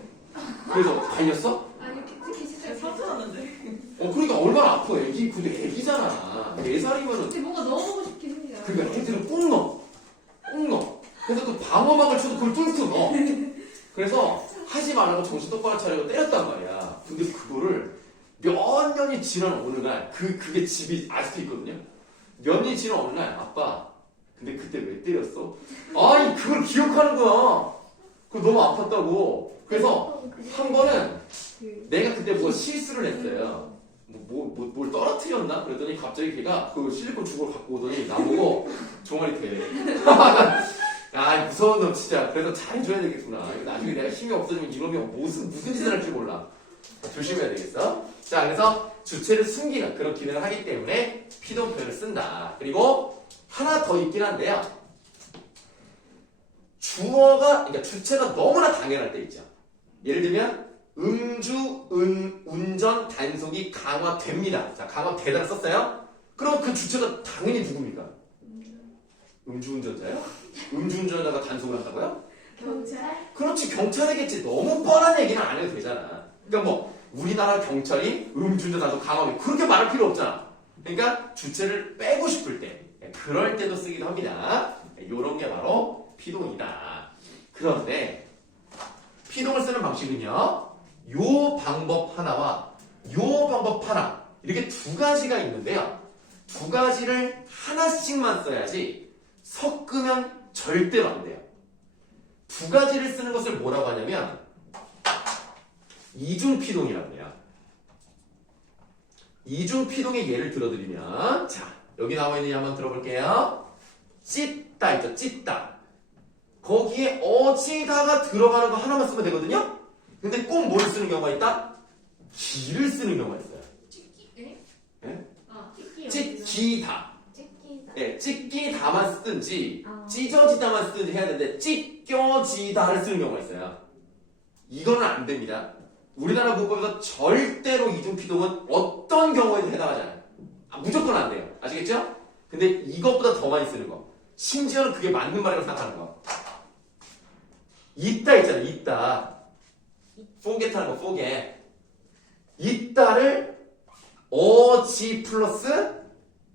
그래서 달렸어? 아니 특히 진짜 상처 났는데. 그러니까 얼마나 아파. 애기 근데 애기잖아. 4살이면은 근데 뭔가 넣어보고 싶긴 했는데. 그러니까 애들은 꼭 넣어. 꼭 넣어. 그래서 또 방어막을 쳐도 그걸 뚫고 넣어. 그래서 하지 말라고 정신 똑바로 차리고 때렸단 말이야. 근데 그거를 몇 년이 지난 어느 날, 그게 집이 아직도 있거든요. 몇 년이 지난 어느 날, 아빠, 근데 그때 왜 때렸어? 아니, 그걸 기억하는 거야. 그거 너무 아팠다고. 그래서 한 번은 내가 그때 뭐 실수를 했어요. 뭘 떨어뜨렸나? 그랬더니 갑자기 걔가 그 실리콘 주걱을 갖고 오더니 나보고 종아리 대. 아, 무서운 놈 진짜. 그래서 잘해줘야 되겠구나. 나중에 내가 힘이 없어지면 이놈이 무슨 짓을 할지 몰라. 조심해야 되겠어. 자, 그래서 주체를 숨기는 그런 기능을 하기 때문에 피동 표현을 쓴다. 그리고 하나 더 있긴 한데요. 주어가, 그러니까 주체가 너무나 당연할 때 있죠. 예를 들면 음주, 운전, 단속이 강화됩니다. 자, 강화되다를 썼어요. 그럼 그 주체가 당연히 누굽니까? 음주운전자요? 음주운전자가 단속을 한다고요? 경찰? 그렇지, 경찰이겠지. 너무 뻔한 얘기는 안 해도 되잖아. 그러니까 뭐 우리나라 경찰이 음주운전 단속 강화하면 그렇게 말할 필요 없잖아. 그러니까 주체를 빼고 싶을 때, 그럴 때도 쓰기도 합니다. 이런 게 바로 피동이다. 그런데 피동을 쓰는 방식은요, 요 방법 하나와 요 방법 하나, 이렇게 두 가지가 있는데요. 두 가지를 하나씩만 써야지 섞으면 절대로 안 돼요. 두 가지를 쓰는 것을 뭐라고 하냐면 이중피동이라고 해요. 이중피동의 예를 들어드리면, 자, 여기 나와 있는 예 한번 들어볼게요. 찢다 있죠, 찢다. 거기에 어지다가 들어가는 거 하나만 쓰면 되거든요. 근데 꼭 뭐를 쓰는 경우가 있다? 기를 쓰는 경우가 있어요. 찢기다. 찢기다. 네, 찢기다만 쓰든지 아. 찢어지다만 쓰든지 해야 되는데 찢겨지다를 쓰는 경우가 있어요. 이거는 안 됩니다. 우리나라 문법에서 절대로 이중피동은 어떤 경우에도 해당하지 않아요. 무조건 안 돼요. 아시겠죠? 근데 이것보다 더 많이 쓰는 거. 심지어는 그게 맞는 말이라고 생각하는 거. 있다 있잖아요. 있다. 포겟하는 거, 포겟. 있다를 어지 플러스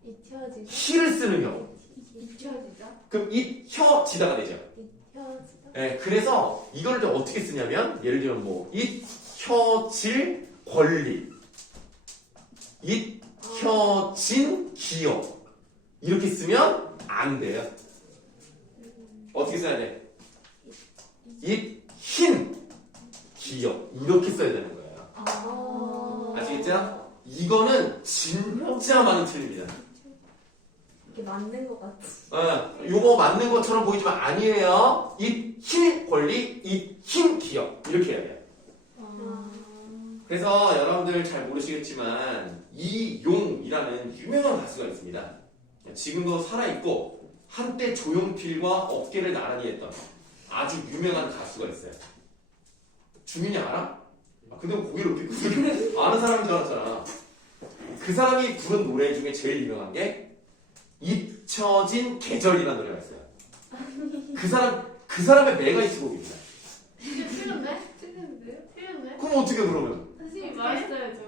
잊혀지다. 히를 쓰는 경우. 잊혀지다. 그럼 잊혀지다가 되죠. 잊혀지다. 네, 그래서 이걸 좀 어떻게 쓰냐면, 예를 들면 뭐 잊혀질 권리, 잊혀진 기억, 이렇게 쓰면 안 돼요. 어떻게 써야 돼? 잊힌 기억, 이렇게 써야 되는 거예요. 아시겠죠? 이거는 진짜 많이 틀립니다. 이게 맞는 것 같아. 요거 맞는 것처럼 보이지만 아니에요. 잊힐 권리, 잊힌 기억, 이렇게 해야 돼요. 그래서 여러분들 잘 모르시겠지만 이용이라는 유명한 가수가 있습니다. 지금도 살아있고 한때 조용필과 어깨를 나란히 했던 아주 유명한 가수가 있어요. 주민이 알아? 근데 고개를 높이 끄고 아는 사람인 줄 알았잖아. 그 사람이 부른 노래 중에 제일 유명한 게 잊혀진 계절이라는 노래가 있어요. 그 사람의 메가히트 곡입니다. 틀렸네? 그럼 어떻게 그러면? 선생님이 말했어야죠.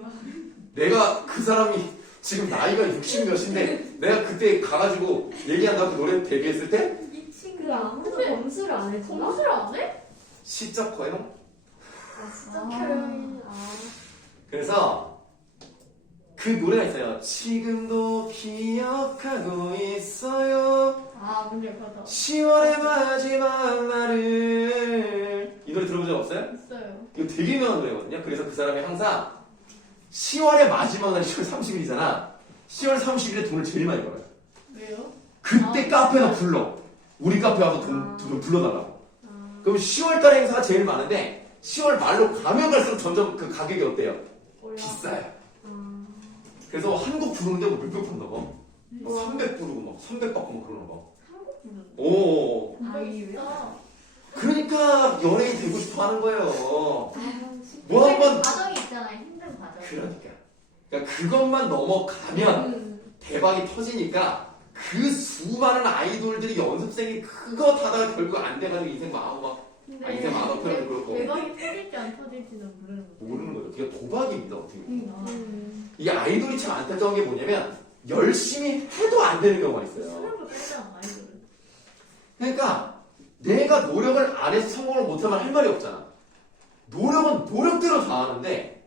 내가 그 사람이 지금 나이가 60 몇인데 내가 그때 가가지고 얘기한다고 노래 데뷔했을 때 이 친구 아무도 검수를 안 해주나? 공수를 안 해? 시적 허용? 시적 표현. 그래서 그 노래가 있어요. 지금도 기억하고 있어요. 뭔지 알다. 10월의 마지막 날을. 이 노래 들어본 적 없어요? 있어요. 이거 되게 유명한 노래거든요. 그래서 그 사람이 항상 10월의 마지막 날이 10월 30일이잖아. 10월 30일에 돈을 제일 많이 벌어요. 왜요? 그때 카페가 불러. 우리 카페 와서 돈 불러달라고. 그럼 10월 달에 행사가 제일 많은데 10월 말로 가면 갈수록 점점 그 가격이 어때요? 올라. 비싸요. 아. 그래서 한국 부르는데 뭐 몇백 판다 봐. 우와. 300 부르고 막 300 받고 막 그러나 봐. 한국 부르는 오. 아이유야? 그러니까 연예인 되고 싶어 하는 거예요. 아, 진짜. 뭐 한번 과정이 있잖아요. 힘든 과정. 그러니까 그것만 넘어가면 대박이 터지니까 그 수많은 아이돌들이 연습생이 그거 타다가 결국 안 돼가지고 인생 망하고 막 인생 망하고 표현도 그렇고 대박이 터질지 안 터질지는 모르는 거죠. 모르는 거죠. 그게 도박입니다. 어떻게 보면. 음. 이 아이돌이 참 안타까운 게 뭐냐면 열심히 해도 안 되는 경우가 있어요. 수련도 빼잖아 아이돌은. 그러니까 내가 노력을 안 해서 성공을 못하면 할 말이 없잖아. 노력은 노력대로 다 하는데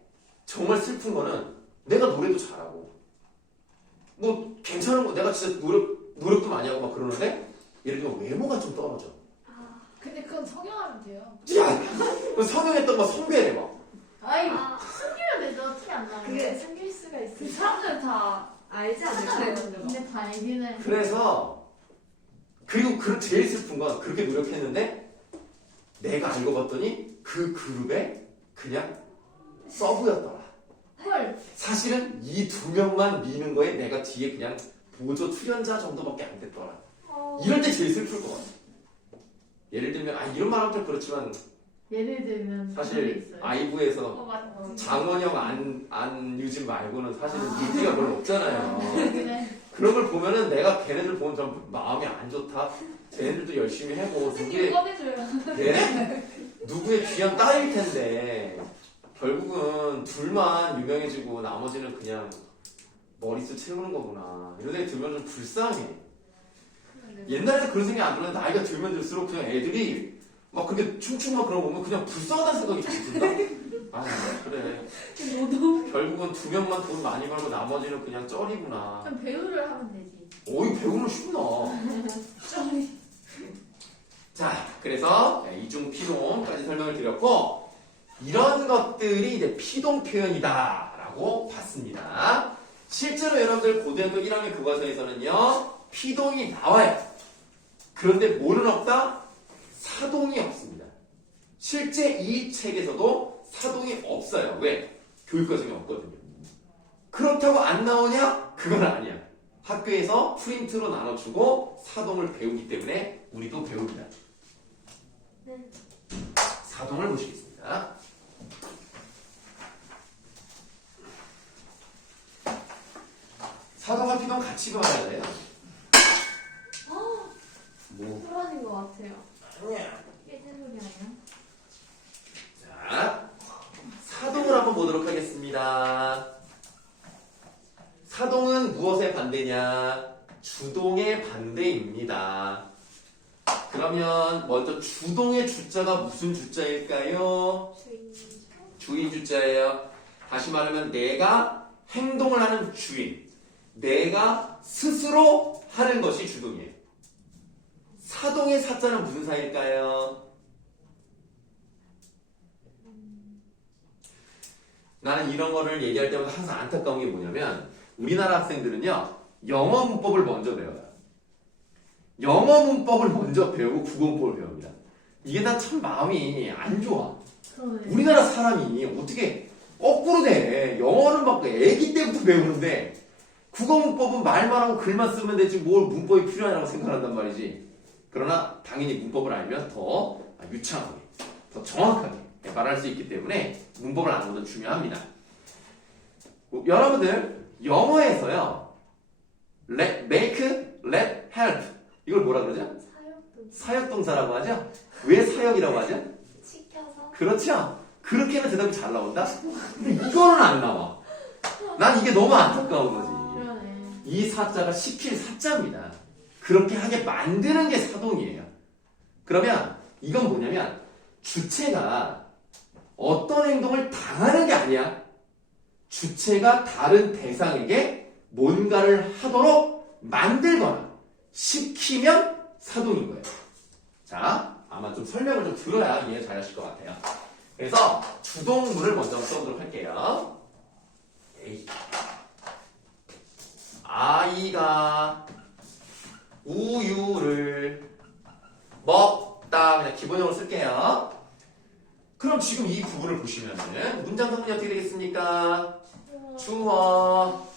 정말 슬픈 거는 내가 노래도 잘하고 뭐 괜찮은 거 내가 진짜 노력도 많이 하고 막 그러는데 예를 들면 외모가 좀 떨어져. 근데 그건 성형하면 돼요. 야, 그 성형했던 거 성배래 막. 아이 아, 숨기면 되죠. 티 안 나게. 그게 생길 수가 있어. 그 사람들 다 알지 하잖아요. 않을까? 근데 다 알긴 해. 그래서 그리고 제일 슬픈 건 그렇게 노력했는데 내가 알고 봤더니 그 그룹에 그냥 서브였더라. 헐. 사실은 이 두 명만 미는 거에 내가 뒤에 그냥 보조 출연자 정도밖에 안 됐더라. 이럴 때 제일 슬플 것 같아. 예를 들면 이런 말 하면 좀 그렇지만 예를 들면 그런 게 사실 있어요. 아이브에서 맞아. 장원영 안유진 말고는 사실은 인기가 별로 없잖아요. 그래. 그런 걸 보면은 내가 걔네들 보면 좀 마음이 안 좋다. 쟤네들도 열심히 해고 선생님 꺼내줘요. 누구의 귀한 딸일 텐데 결국은 둘만 유명해지고 나머지는 그냥 머릿수 채우는 거구나. 이런 생각이 들면 좀 불쌍해. 옛날에는 그런 생각이 안 들었는데 나이가 들면 들수록 그냥 애들이 막 그렇게 춤추고 막 그런 거 보면 그냥 불쌍하다는 생각이 자꾸 든다. 그래. 결국은 두 명만 돈 많이 벌고 나머지는 그냥 쩔이구나. 그럼 배우를 하면 되지. 어이 배우는 쉽나. 자, 그래서 이중 피동까지 설명을 드렸고 이런 것들이 이제 피동 표현이다라고 봤습니다. 실제로 여러분들 고등학교 1학년 교과서에서는요 피동이 나와요. 그런데 뭐는 없다? 사동이 없습니다. 실제 이 책에서도 사동이 없어요. 왜? 교육과정이 없거든요. 그렇다고 안 나오냐? 그건 아니야. 학교에서 프린트로 나눠주고 사동을 배우기 때문에 우리도 배웁니다. 사동을 보시겠습니다. 사동과 피동 같이 배워야 돼요. 뭐? 풀어진 것 같아요. 깨진 소리 아니야? 자, 사동을 한번 보도록 하겠습니다. 사동은 무엇의 반대냐? 주동의 반대입니다. 그러면 먼저 주동의 주자가 무슨 주자일까요? 주인 주자예요. 다시 말하면 내가 행동을 하는 주인, 내가 스스로 하는 것이 주동이에요. 사동의 사자는 무슨 사일까요? 나는 이런 거를 얘기할 때마다 항상 안타까운 게 뭐냐면 우리나라 학생들은요 영어 문법을 먼저 배워요. 영어 문법을 먼저 배우고 국어 문법을 배웁니다. 이게 난 참 마음이 안 좋아. 그러네. 우리나라 사람이 어떻게 거꾸로 돼. 영어는 막 애기 때부터 배우는데 국어 문법은 말만 하고 글만 쓰면 되지 뭘 문법이 필요하냐고 생각한단 말이지. 그러나 당연히 문법을 알면 더 유창하게, 더 정확하게 말할 수 있기 때문에 문법을 아는 것도 중요합니다. 여러분들 영어에서요 make, let, help 이걸 뭐라 그러죠? 사역동사라고 하죠? 왜 사역이라고 하죠? 시켜서. 그렇죠? 그렇게 하면 대답이 잘 나온다? 근데 이거는 안 나와. 난 이게 너무 안타까운 거지. 그러네. 이 사자가 시킬 사자입니다. 그렇게 하게 만드는 게 사동이에요. 그러면 이건 뭐냐면 주체가 어떤 행동을 당하는 게 아니야. 주체가 다른 대상에게 뭔가를 하도록 만들거나 시키면 사동인 거예요. 자, 아마 좀 설명을 좀 들어야 이해 잘 하실 것 같아요. 그래서 주동문을 먼저 써보도록 할게요. 아이가 우유를 먹다. 그냥 기본형으로 쓸게요. 그럼 지금 이 부분을 보시면은 문장 성분이 어떻게 되겠습니까? 주어,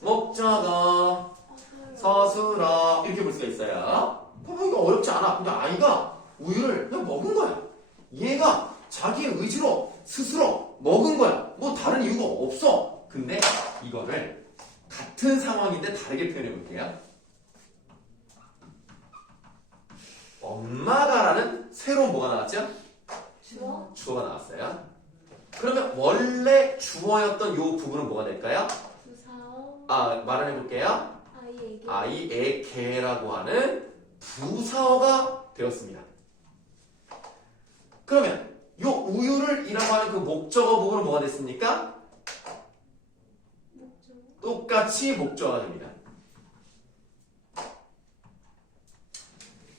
목적어, 서술어 이렇게 볼 수가 있어요. 그럼 이거 어렵지 않아. 근데 아이가 우유를 그냥 먹은 거야. 얘가 자기의 의지로 스스로 먹은 거야. 뭐 다른 이유가 없어. 근데 이거를 같은 상황인데 다르게 표현해 볼게요. 엄마가라는 새로운 뭐가 나왔죠? 주어? 주어가 나왔어요. 그러면 원래 주어였던 요 부분은 뭐가 될까요? 부사어? 말을 해볼게요. 아이에게? 아이에게라고 하는 부사어가 되었습니다. 그러면 요 우유를이라고 하는 그 목적어 부분은 뭐가 됐습니까? 목적어? 똑같이 목적어가 됩니다.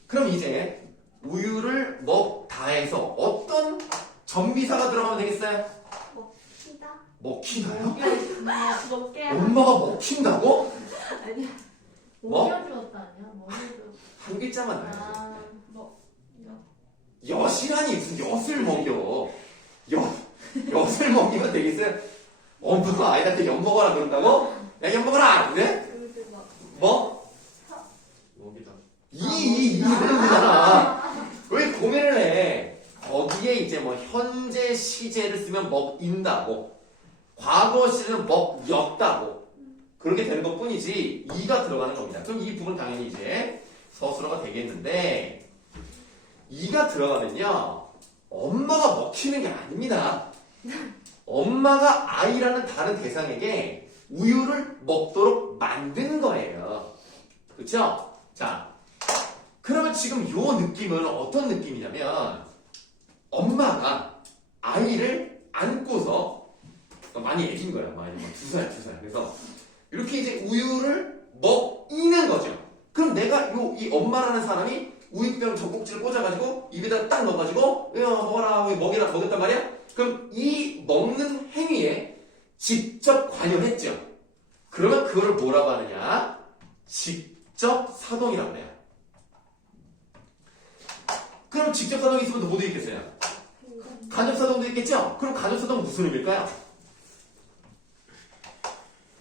그럼 이제 우유를 먹다 해서 어떤 전미사가 들어가면 되겠어요? 먹히다? 먹히나요? 먹게 엄마가 먹힌다고? 아니야. 뭐? 먹여주었다 아니야? 먹여주. 한 글자만 나요. 뭐 엿이라니 무슨 엿을 먹여. 엿을 먹이면 되겠어요? 엄마가 아이한테 엿 먹어라 그런다고? 야, 엿 먹어라! 네? 그리고 막 뭐? 먹이다. 이러는 거잖아. 왜 고민을 해? 거기에 이제 뭐 현재 시제를 쓰면 먹인다고, 과거 시제는 먹였다고, 그렇게 되는 것 뿐이지 이가 들어가는 겁니다. 그럼 이 부분 당연히 이제 서술어가 되겠는데, 이가 들어가면요 엄마가 먹히는 게 아닙니다. 엄마가 아이라는 다른 대상에게 우유를 먹도록 만든 거예요. 그렇죠? 자, 그러면 지금 요 느낌은 어떤 느낌이냐면, 엄마가 아이를 안고서 많이 애긴 거야. 많이 두 살. 그래서 이렇게 이제 우유를 먹이는 거죠. 그럼 내가 이 엄마라는 사람이 우유병 젖꼭지를 꽂아가지고 입에다 딱 넣어가지고 먹어라, 먹였단 말이야. 그럼 이 먹는 행위에 직접 관여했죠. 그러면 그거를 뭐라고 하느냐? 직접 사동이라고 해요. 그럼 직접 사동이 있으면 뭐 되겠어요? 간접 사동도 있겠죠? 그럼 간접 사동은 무슨 의미일까요?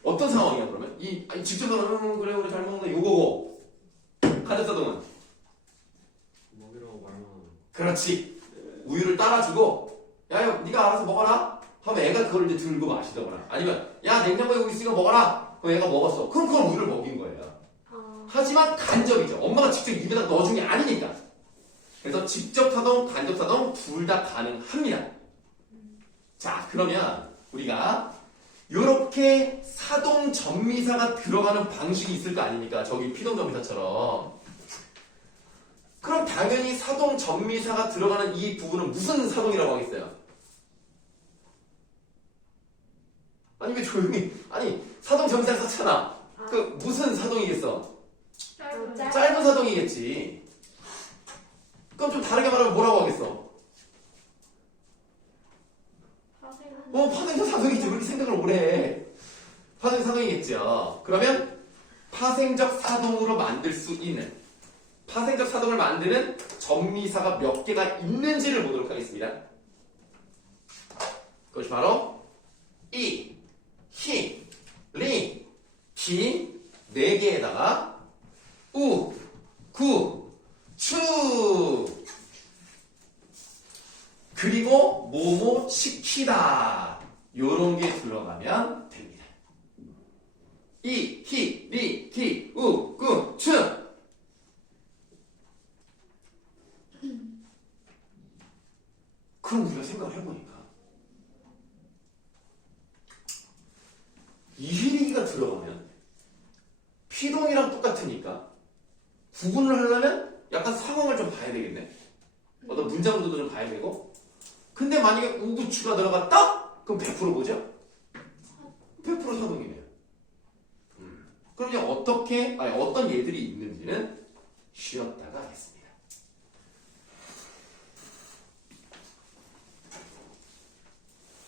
어떤 상황이야 그러면? 직접 사동은 그래 우리 잘 먹는다 요거고, 간접 사동은 먹이라고 말만 하는. 그렇지. 우유를 따라주고 야 네가 알아서 먹어라 하면 애가 그걸 이제 들고 마시더거나, 아니면 야 냉장고에 우유 있으니까 먹어라. 그럼 애가 먹었어. 그럼 그걸 우유를 먹인 거예요. 하지만 간접이죠. 엄마가 직접 입에다 넣어준 게 아니니까. 그래서 직접 사동, 간접 사동 둘 다 가능합니다. 자, 그러면 우리가 이렇게 사동 전미사가 들어가는 방식이 있을 거 아닙니까? 저기 피동 전미사처럼. 그럼 당연히 사동 전미사가 들어가는 이 부분은 무슨 사동이라고 하겠어요? 아니 왜 조용히? 아니 사동 전미사를 썼잖아. 그 무슨 사동이겠어? 짧은 사동이겠지. 그럼 좀 다르게 말하면 뭐라고 하겠어? 파생적 사동이지. 왜 이렇게 생각을 오래 해? 파생적 사동이겠죠. 그러면 파생적 사동으로 만들 수 있는, 파생적 사동을 만드는 전미사가 몇 개가 있는지를 보도록 하겠습니다. 그것이 바로 이, 히, 리, 기 4개에다가 우, 구, 추, 그리고 뭐뭐 시키다, 요런 게 들어가면 됩니다. 이, 히, 리, 기, 우, 구, 추. 그럼 우리가 생각을 해보니까 이휘리기가 들어가면 피동이랑 똑같으니까 구분을 하려면 약간 상황을 좀 봐야 되겠네. 어떤 문장 구도도 좀 봐야 되고. 근데 만약에 우구추가 들어갔다? 그럼 100% 뭐죠? 100% 사동이네요. 그럼 이제 어떤 예들이 있는지는 쉬었다가 하겠습니다.